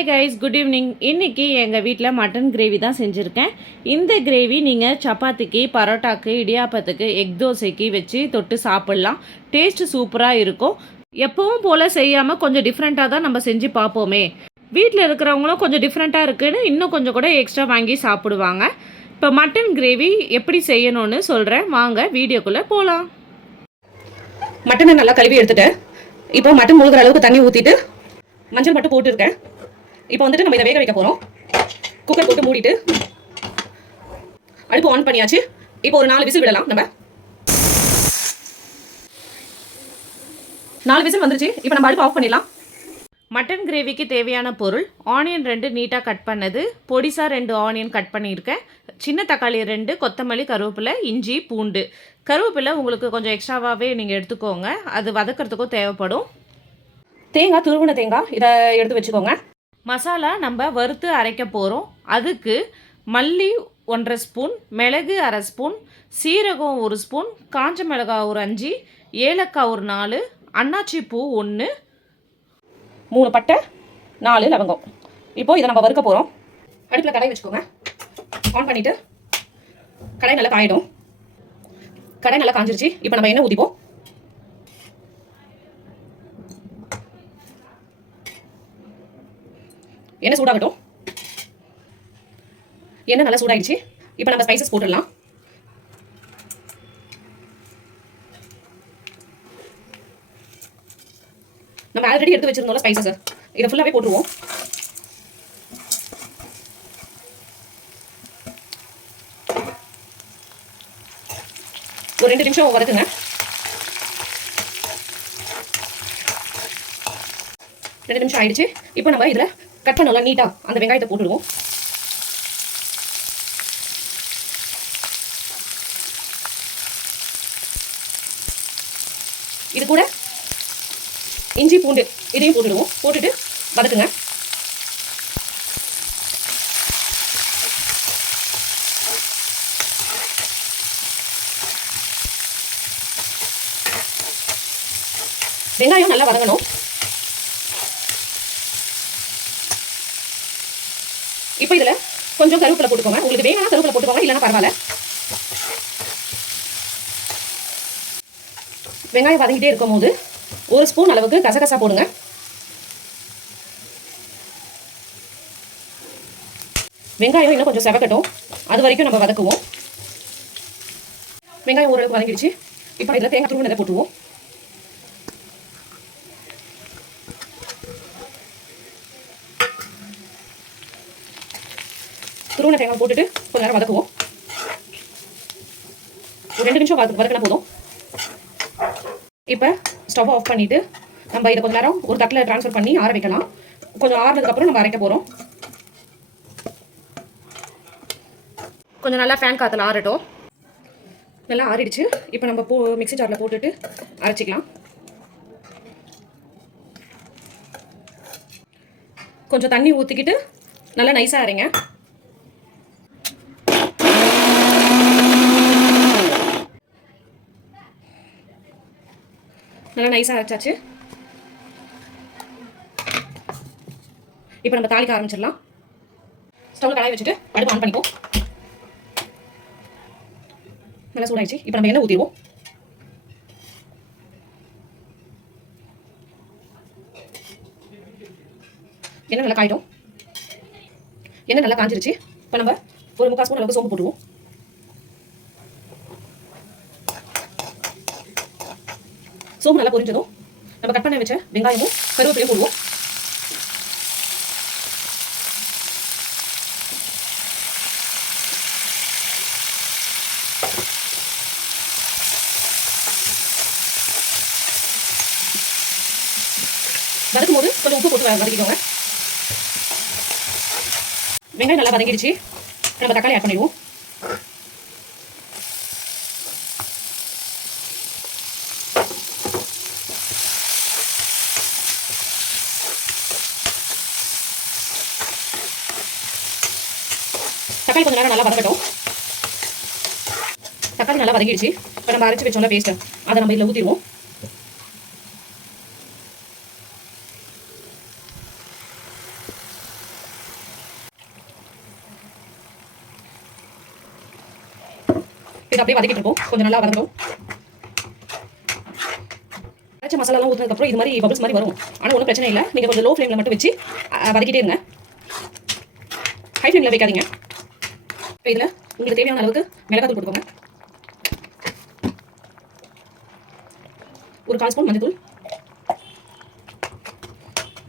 Hi guys good evening இன்றைக்கி எங்கள் வீட்டில் மட்டன் கிரேவி தான் செஞ்சுருக்கேன். இந்த கிரேவி நீங்கள் சப்பாத்திக்கு பரோட்டாக்கு இடியாப்பத்துக்கு எக் தோசைக்கு வச்சு தொட்டு சாப்பிட்லாம். டேஸ்ட் சூப்பராக இருக்கும். எப்பவும் போல் செய்யாமல் கொஞ்சம் டிஃப்ரெண்ட்டாக தான் நம்ம செஞ்சு பார்ப்போமே. வீட்டில் இருக்கிறவங்களும் கொஞ்சம் டிஃப்ரெண்ட்டாக இருக்குன்னு இன்னும் கொஞ்சம் கூட எக்ஸ்ட்ரா வாங்கி சாப்பிடுவாங்க. இப்போ மட்டன் கிரேவி எப்படி செய்யணும்னு சொல்கிறேன் வாங்க வீடியோக்குள்ளே போகலாம் மட்டனை நல்லா கழுவி எடுத்துட்டேன் இப்போ மட்டன் முழுகிற அளவுக்கு தண்ணி ஊற்றிட்டு மஞ்சள் மட்டும் போட்டுருக்கேன். இப்போ வந்துட்டு நம்ம இதை வேக வைக்க போகிறோம் குக்கர் போட்டு மூடிட்டு அடுப்பு ஆன் பண்ணியாச்சு. இப்போ ஒரு நாலு விசில் விடலாம் நம்ம. நாலு விசில் வந்துருச்சு. இப்போ நம்ம அடுப்பு ஆஃப் பண்ணிடலாம். மட்டன் கிரேவிக்கு தேவையான பொருள் ஆனியன் ரெண்டு நீட்டாக கட் பண்ணது பொடிசா ரெண்டு ஆனியன் கட் பண்ணியிருக்கேன். சின்ன தக்காளி ரெண்டு கொத்தமல்லி கருவேப்பிலை இஞ்சி பூண்டு. கருவேப்பிலை உங்களுக்கு கொஞ்சம் எக்ஸ்ட்ராவாகவே நீங்கள் எடுத்துக்கோங்க. அது வதக்கிறதுக்கும் தேவைப்படும். தேங்காய் துருவின தேங்காய் இதை எடுத்து வச்சுக்கோங்க. மசாலா நம்ம வறுத்து அரைக்க போகிறோம் அதுக்கு மல்லி ஒன்றரை ஸ்பூன் மிளகு அரை ஸ்பூன் சீரகம் ஒரு ஸ்பூன் காஞ்ச மிளகாய் ஒரு அஞ்சு ஏலக்காய் ஒரு நாலு அன்னாச்சி பூ ஒன்று மூணு பட்டை நாலு லவங்கம். இப்போது இதை நம்ம வறுக்க போகிறோம் அடுப்பில் கடாய் வச்சுக்கோங்க. ஆன் பண்ணிவிட்டு கடை நல்லா காயிடும் கடை நல்லா காஞ்சிருச்சு. இப்போ நம்ம என்ன ஊற்றிப்போம் என்ன சூடாகட்டும்? என்ன நல்லா சூடாயிடுச்சு? இப்போ நம்ம ஸ்பைசஸ் போட்டுடலாம். நம்ம ஆல்ரெடி எடுத்து வச்சிருந்தோம்ல ஸ்பைசஸ் இதை ஃபுல்லாகவே போட்டுருவோம். ஒரு ரெண்டு நிமிஷம் வதக்குங்க. ரெண்டு நிமிஷம் ஆயிடுச்சு. இப்போ நம்ம இதில் கட் பண்ணலாம் நீட்டாக அந்த வெங்காயத்தை போட்டுடுவோம். இது கூட இஞ்சி பூண்டு இதையும் போட்டுடுவோம். போட்டுட்டு வதக்குங்க. வெங்காயம் நல்லா வதங்கணும். இப்போ இதில் கொஞ்சம் கருவேப்பிலை போட்டுக்கோங்க. உங்களுக்கு வேணும்னா கருவேப்பிலை போட்டுக்கோங்க இல்லைன்னா பரவாயில்ல. வெங்காயம் வதங்கிட்டே இருக்கும் போது ஒரு ஸ்பூன் அளவுக்கு கசகசா போடுங்க. வெங்காயம் இன்னும் கொஞ்சம் செவக்கட்டும். அது வரைக்கும் நம்ம வதக்குவோம். வெங்காயம் ஓரளவுக்கு வதங்கிடுச்சு. இப்போ இதில் தேங்காய் துருவினதை போட்டுருவோம். துருவன தேங்காய் போட்டுட்டு கொஞ்சம் நேரம் வதக்குவோம். ஒரு ரெண்டு நிமிஷம் வதக்கு வதக்கினா போதும். இப்போ ஸ்டவ் ஆஃப் பண்ணிவிட்டு நம்ம இதை கொஞ்சம் நேரம் ஒரு தட்டில் ட்ரான்ஸ்ஃபர் பண்ணி ஆற வைக்கலாம். கொஞ்சம் ஆறுனதுக்கப்புறம் நம்ம அரைக்க போகிறோம் கொஞ்சம் நல்லா ஃபேன் காற்றுல ஆறட்டும். நல்லா ஆறிடுச்சு. இப்போ நம்ம போ மிக்ஸி ஜாரில் போட்டுட்டு அரைச்சிக்கலாம். கொஞ்சம் தண்ணி ஊற்றிக்கிட்டு நல்லா நைஸாக அரைங்க. நல்லா நைஸாக அரைச்சாச்சு. இப்போ நம்ம தாளிக்க ஆரம்பிச்சிடலாம். ஸ்டவ்ல கடாய் வச்சுட்டு அடுப்பு ஆன் பண்ணிப்போம் நல்லா சூடாயிடுச்சு. இப்போ நம்ம எண்ணெய் ஊற்றிடுவோம் எண்ணெய் நல்லா காயிடும் எண்ணெய் நல்லா காஞ்சிருச்சு. இப்போ நம்ம ஒரு முக்கால் ஸ்பூன் அளவுக்கு சோம்பு போட்டுருவோம். சோம்பு நல்லா பொரிஞ்சதும் நம்ம கட் பண்ண வச்ச வெங்காயமும் கருவேப்பிலையும் போடுவோம். வதக்கும் போது கொஞ்சம் உப்பு போட்டு வதக்கிக்கோங்க. வெங்காயம் நல்லா வதங்கிடுச்சு. நம்ம தக்காளி ஆட் பண்ணிடுவோம். தக்காளி கொஞ்சம் நேரம் நல்லா வதக்கட்டும். தக்காளி நல்லா வதங்கிடுச்சு. இப்போ நம்ம அரைச்சி வச்சோம்ல பேஸ்ட்டை அதை நம்ம இதில் ஊற்றிடுவோம் அப்படியே வதக்கிட்டு இருக்கோம். கொஞ்சம் நல்லா வதங்கும் அரைச்ச மசாலாலாம் ஊற்றுனதுக்கப்புறம் இது மாதிரி பபிள்ஸ் மாதிரி வரும். ஆனால் ஒன்றும் பிரச்சனை இல்லை. நீங்கள் கொஞ்சம் லோ ஃப்ளேமில் மட்டும் வச்சு வதக்கிட்டே இருங்க. ஹை ஃப்ளேமில் வைக்காதீங்க. இப்போ இதில் உங்களுக்கு தேவையான அளவுக்கு மிளகாத்தூள் போட்டுக்கோங்க. ஒரு கால் ஸ்பூன் மஞ்சள்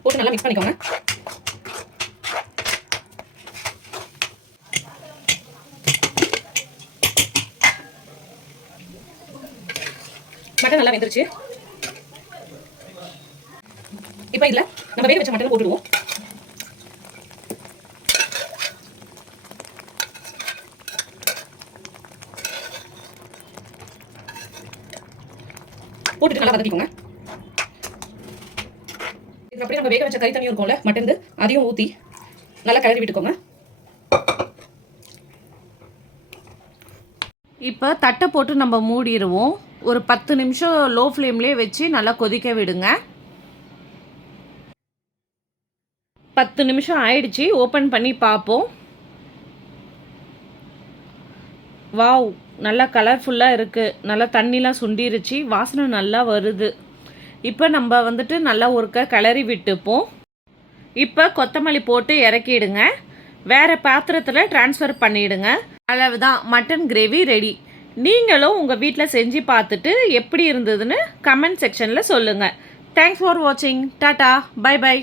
போட்டு நல்லா மிக்ஸ் பண்ணிக்கோங்க. மட்டன் நல்லா வெந்துருச்சு. இப்போ இதில் நம்ம வேக வச்ச மட்டனை போட்டுடுவோம். போட்டுட்டு நல்லா வதக்கிக்கோங்க. இது அப்படியே நம்ம வேக வச்ச கறி தண்ணி இருக்கும்ல மட்டன் அதையும் ஊற்றி நல்லா கிளறி விட்டுக்கோங்க. இப்போ தட்டை போட்டு நம்ம மூடிடுவோம். ஒரு பத்து நிமிஷம் லோ ஃப்ளேம்லேயே வச்சு நல்லா கொதிக்க விடுங்க. பத்து நிமிஷம் ஆயிடுச்சு. ஓப்பன் பண்ணி பார்ப்போம். வாவ் நல்லா கலர்ஃபுல்லாக இருக்குது நல்லா தண்ணிலாம் சுண்டிருச்சு. வாசனை நல்லா வருது. இப்போ நம்ம வந்துட்டு நல்லா ஒருக்க கிளறி விட்டுப்போம். இப்போ கொத்தமல்லி போட்டு இறக்கிடுங்க. வேறு பாத்திரத்தில் ட்ரான்ஸ்ஃபர் பண்ணிடுங்க. அளவுதான் மட்டன் கிரேவி ரெடி நீங்களும் உங்கள் வீட்டில் செஞ்சு பார்த்துட்டு எப்படி இருந்ததுன்னு கமெண்ட் செக்ஷனில் சொல்லுங்கள் தேங்க்ஸ் ஃபார் வாட்சிங் டாட்டா பை பை